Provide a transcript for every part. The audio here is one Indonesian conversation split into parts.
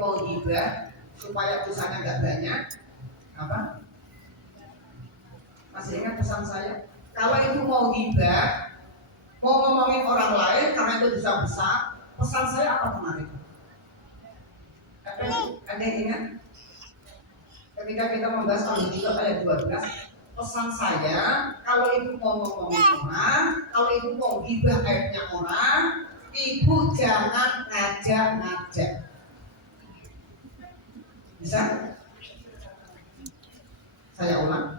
mau gibah supaya dosanya nggak banyak, apa? Masih ingat pesan saya? Kalau itu mau gibah, mau ngomongin orang lain karena itu dosa besar, pesan saya apa kemarin? Ada yang ingat? Ketika kita membahas Al-Hujurat ayat 12, pesan saya, kalau ibu mau ngomongin orang, kalau ibu mau gibah aibnya orang, ibu jangan ngajak-ngajak. Bisa? Saya ulang.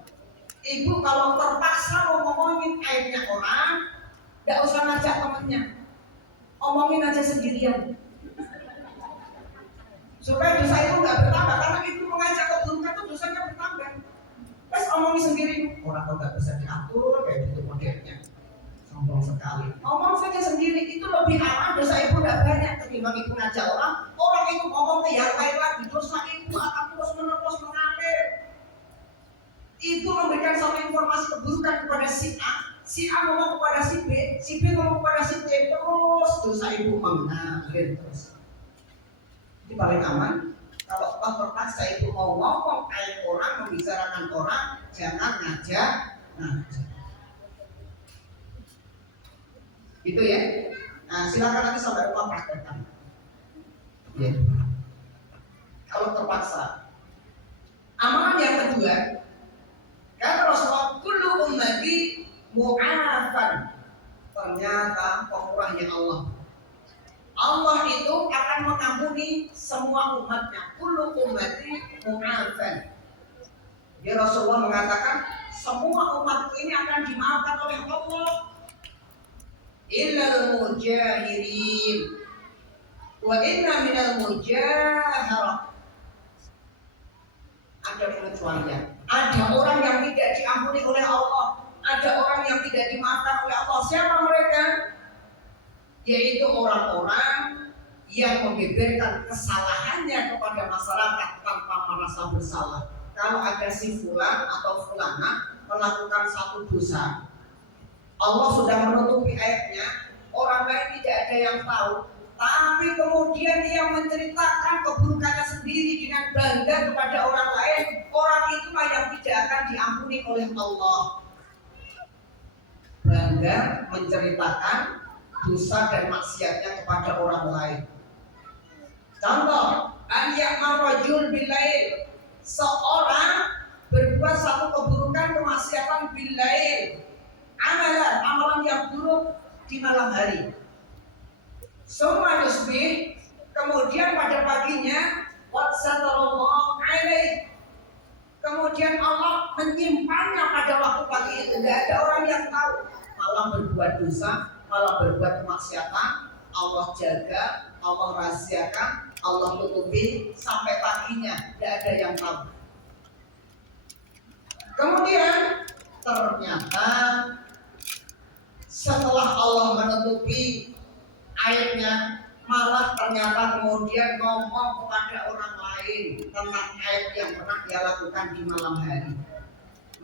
Ibu kalau terpaksa mau ngomongin aibnya orang, gak usah ngajak temennya, omongin aja sendirian. Supaya dosa itu gak bertambah, karena ibu mengajak keburukan itu dosanya bertambah. Terus omongin sendiri, orang kok gak bisa diatur kayak gitu modelnya. Sombong sekali. Ngomong saja sendiri itu lebih aman, dosa ibu gak banyak ketimbang ibu ngajak orang. Orang itu ngomong ke yang lain lagi, dosa ibu akan terus menerus mengalir. Ibu memberikan satu informasi keburukan kepada si A ngomong kepada si B ngomong kepada si C, terus dosa ibu mengalir terus. Ini paling aman. Kalau terpaksa ibu mau ngomong aib orang, membicarakan orang, jangan ngajak. Gitu ya. Nah, silakan nanti sampai rumah praktekkan. Ya. Kalau terpaksa. Amalan yang kedua, kata Rasulullah, kullu ummati mu'afan. Ternyata pemurahnya Allah. Allah itu akan mengampuni semua umatnya. Kullu ummati mu'afan. Ya Rasulullah mengatakan, semua umat ini akan dimaafkan oleh Allah. Illal mujahirin. Wa inna minal mujaharah. Ada pengecualian. Ada orang yang tidak diampuni oleh Allah, ada orang yang tidak dimaafkan oleh Allah. Siapa mereka? Yaitu orang-orang yang membeberkan kesalahannya kepada masyarakat tanpa merasa bersalah. Kalau ada si fulan atau fulana melakukan satu dosa, Allah sudah menutupi aibnya, orang lain tidak ada yang tahu. Tapi kemudian dia menceritakan keburukannya sendiri dengan bangga kepada orang lain. Orang itulah yang tidak akan diampuni oleh Allah. Bangga menceritakan dosa dan maksiatnya kepada orang lain. Contoh, an ya'mal rajul billail. Seorang berbuat satu keburukan, kemaksiatan billail. Amalan yang buruk di malam hari. Summa yusbih, kemudian pada paginya watsatarallahu alaih. Kemudian Allah menyimpannya pada waktu pagi itu, tidak ada orang yang tahu. Malah berbuat dosa, malah berbuat kemaksiatan, Allah jaga, Allah rahasiakan, Allah tutupi sampai paginya, tidak ada yang tahu. Kemudian ternyata setelah Allah menutupi aibnya, malah ternyata kemudian ngomong kepada orang lain tentang aib yang pernah dia lakukan di malam hari.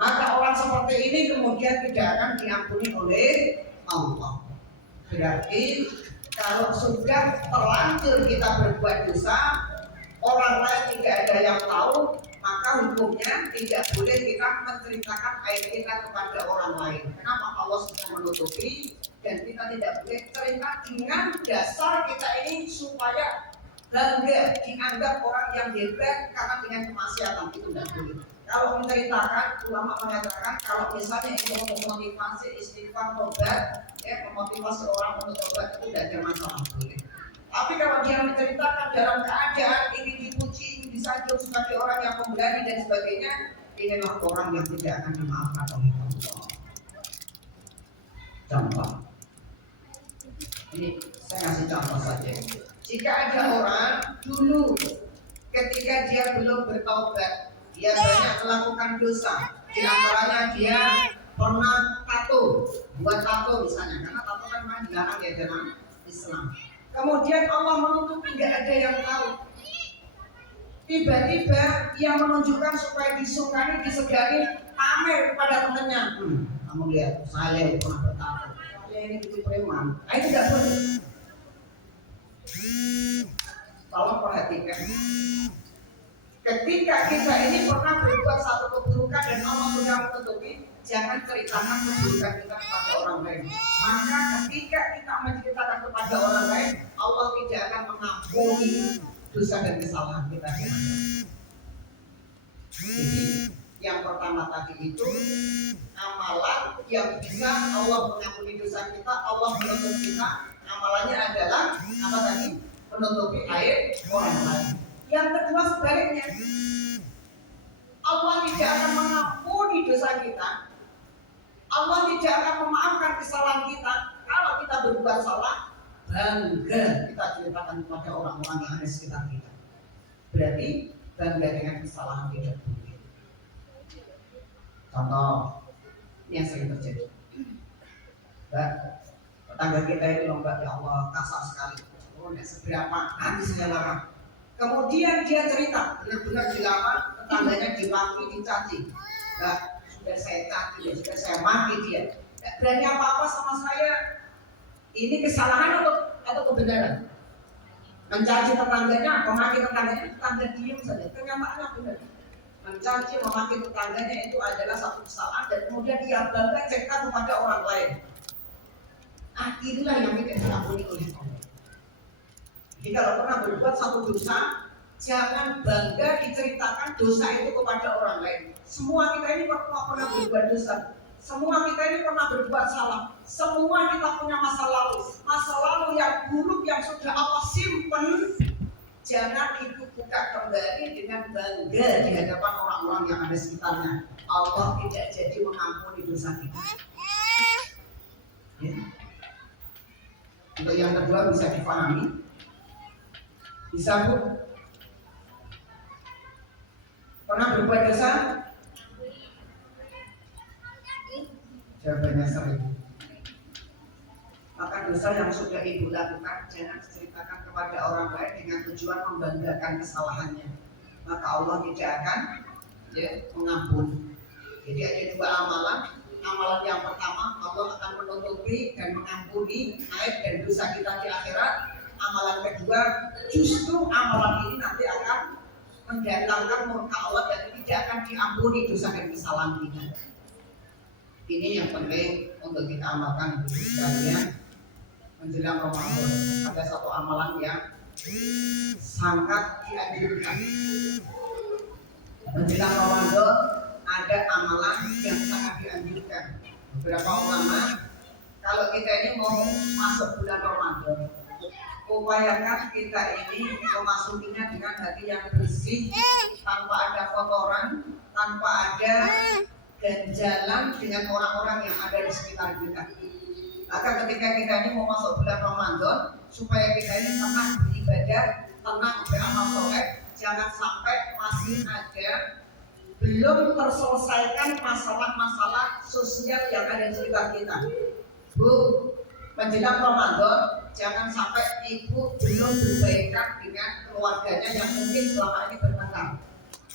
Maka orang seperti ini kemudian tidak akan diampuni oleh Allah. Berarti kalau sudah terlanjur kita berbuat dosa, orang lain tidak ada yang tahu, maka hukumnya tidak boleh kita menceritakan aib kita kepada orang lain. Kenapa? Allah sudah menutupi. Dan kita tidak boleh cerita dengan dasar kita ini supaya bangga dianggap orang yang hebat karena dengan kemaksiatan, itu tidak boleh. Kalau menceritakan, ulama mengatakan kalau misalnya itu memotivasi istighfar, tobat, memotivasi orang untuk tobat, itu tidak ada masalah, boleh. Tapi kalau dia menceritakan dalam keadaan ingin dipuji, ingin disanjung sebagai orang yang pemberani dan sebagainya, inilah orang yang tidak akan dimaafkan oleh Allah. Contoh. Ini saya kasih contoh saja. Jika ada orang dulu ketika dia belum bertaubat, dia banyak melakukan dosa. Di antaranya dia pernah tato, buat tato misalnya, karena tato kan memang dilarang ya dalam Islam. Kemudian Allah menutupi, nggak ada yang tahu. Tiba-tiba dia menunjukkan supaya disukani, disegani, pamer kepada temannya. Kamu lihat, saya pernah bertato. Ini gitu preman. Itu tidak boleh. Tolong perhatikan. Ketika kita ini pernah berbuat satu keburukan dan Allah sudah menutupi, jangan ceritakan keburukan kita kepada orang lain. Maka ketika kita menceritakan kepada orang lain, Allah tidak akan mengampuni dosa dan kesalahan kita. Jadi yang pertama tadi itu amalan yang bisa Allah mengampuni dosa kita, Allah menutup kita. Amalannya adalah apa tadi? Menutupi aib orang lain. Yang kedua sebaliknya, Allah tidak akan mengampuni dosa kita, Allah tidak akan memaafkan kesalahan kita. Kalau kita berbuat salah, bangga kita ceritakan kepada orang-orang yang ada di sekitar kita. Berarti bangga dengan kesalahan tidak boleh. Contoh yang sering terjadi, Mbak, tetangga kita ini loh Mbak, ya Allah kasar sekali. Oh, tidak seberapa, nanti saya larang. Kemudian dia cerita, benar-benar dilawan, tetangganya dimaki, dicaci. Mbak, sudah saya caci, sudah saya maki dia. Tidak berani apa-apa sama saya. Ini kesalahan atau kebenaran? Mencaci tetangganya, memaki tetangganya, tetangga diam saja. Kenyataannya benar. Mencaci, memaki tetangganya itu adalah satu kesalahan dan kemudian dia bangga cerita kepada orang lain. Inilah yang tidak diampuni oleh Allah. Jadi kalau pernah berbuat satu dosa, jangan bangga diceritakan dosa itu kepada orang lain. Semua kita ini pernah berbuat dosa. Semua kita ini pernah berbuat salah. Semua kita punya masa lalu yang buruk yang sudah Allah simpen. Jangan itu buka kembali dengan bangga di hadapan orang-orang yang ada sekitarnya. Allah tidak jadi mengampuni dosa kita. Ya. Untuk yang kedua bisa dipahami. Bisa Bu? Pernah berbuat dosa? Jawabannya sering. Maka dosa yang sudah Ibu lakukan jangan diceritakan kepada orang lain dengan tujuan membanggakan kesalahannya. Maka Allah tidak akan mengampuni. Jadi ada dua amalan. Amalan yang pertama, Allah akan menutupi dan mengampuni aib dan dosa kita di akhirat. Amalan kedua, justru amalan ini nanti akan mendatangkan murka Allah dan tidak akan diampuni dosa dan kesalahan kita. Ini yang penting untuk kita amalkan sekalian menjelang Ramadan. Ada satu amalan yang sangat dianjurkan. Menjelang Ramadan ada amalan yang sangat dianjurkan. Beberapa ulama, kalau kita ini mau masuk bulan Ramadan, upayakan kita ini memasukinya dengan hati yang bersih, tanpa ada kotoran, tanpa ada ganjalan dengan orang-orang yang ada di sekitar kita. Maka ketika kita ini mau masuk bulan Ramadan, supaya kita ini tenang beribadah, tenang beramal soleh, jangan sampai masih ada belum terselesaikan masalah-masalah sosial yang ada di sekitar kita. Bu, menjelang Ramadan, jangan sampai ibu belum berbaikan dengan keluarganya yang mungkin selama ini bertengkar.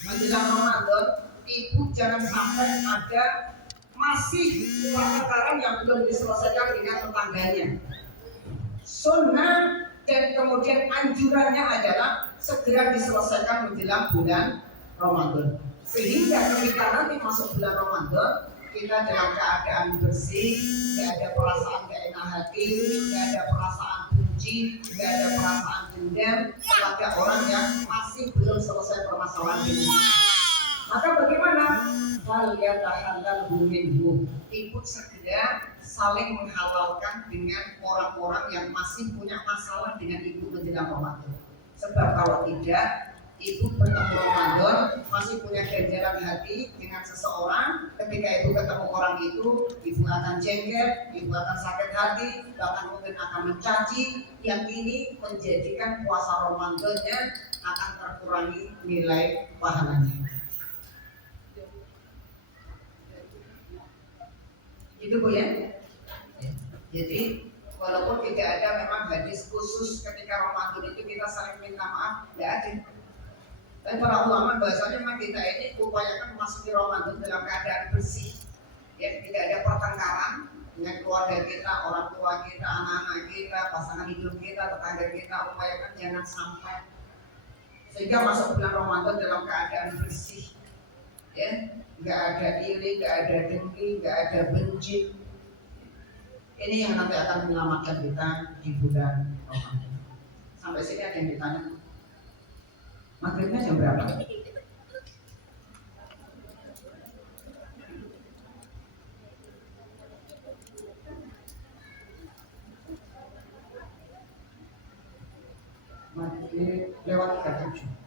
Menjelang Ramadan, ibu jangan sampai ada masih pertengkaran yang belum diselesaikan dengan tetangganya. Sunnah dan kemudian anjurannya adalah segera diselesaikan menjelang bulan Ramadan. Sehingga ketika nanti masuk bulan Ramadan, kita dalam keadaan bersih, tidak ada perasaan gak enak hati, tidak ada perasaan benci, tidak ada perasaan dendam kepada orang yang masih belum selesai permasalahan ini. Maka bagaimana? Falyatahallalhu minhu. Ibu segera saling menghalalkan dengan orang-orang yang masih punya masalah dengan ibu menjelang Ramadan. Sebab kalau tidak, ibu bertemu Ramadan masih punya ganjaran hati dengan seseorang. Ketika ibu ketemu orang itu, ibu akan jengkel, ibu akan sakit hati, bahkan mungkin akan mencaci. Yang ini menjadikan puasa Ramadannya akan terkurangi nilai pahalanya. Itu Bu ya. Jadi walaupun tidak ada memang hadis khusus ketika Ramadan itu kita saling minta maaf, tidak ada. Dan para ulama bahasanya memang kita ini upayakan memasuki Ramadan dalam keadaan bersih, ya, tidak ada pertengkaran dengan keluarga kita, orang tua kita, anak-anak kita, pasangan hidup kita, tetangga kita. Upayakan jangan sampai sehingga masuk bulan Ramadan dalam keadaan bersih, ya, nggak ada iri, nggak ada dengki, nggak ada benci. Ini yang nanti akan menyelamatkan kita di bulan Ramadan. Sampai sini ada yang ditanya, maghribnya jam berapa? Maghrib lewat 37.